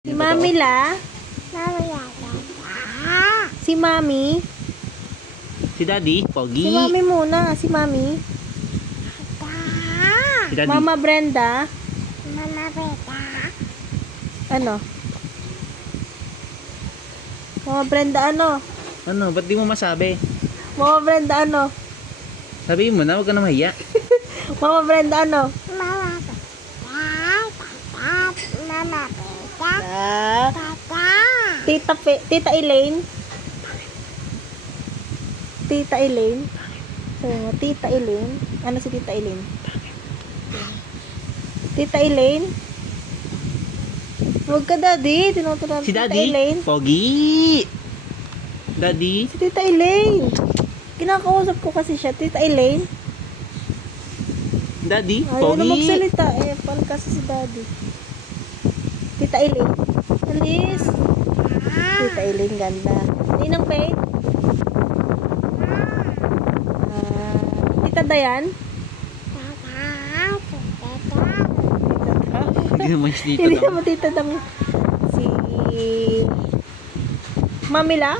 Si Mami La? Si Mami? Si Daddy, Pogi. Si Mami muna. Si Mami? Si Daddy. Mama Brenda? Ano? Mama Brenda ano? Ano, ba't di mo masabi? Mama Brenda ano? Sabihin mo na, huwag ka na mahiya. Mama Brenda ano? Ah, Tita Elaine? Tita Elaine? Sabi mo, Tita Elaine? Ano si Tita Elaine? Tita Elaine? Huwag ka, Daddy. Tinutunan Si Tita Daddy, Elaine. Pogi. Daddy. Si Tita Elaine. Kinakausap ko kasi siya. Tita Elaine. Daddy, Ayaw na Pogi. magsalita. Eh, paano kasi si Daddy? Tita Elaine. Alis. Tita Elaine, ganda. Ninang Faith. Tita Dayan. Hindi naman si Tito Hindi daw. naman Tita Dang. Si Mami La.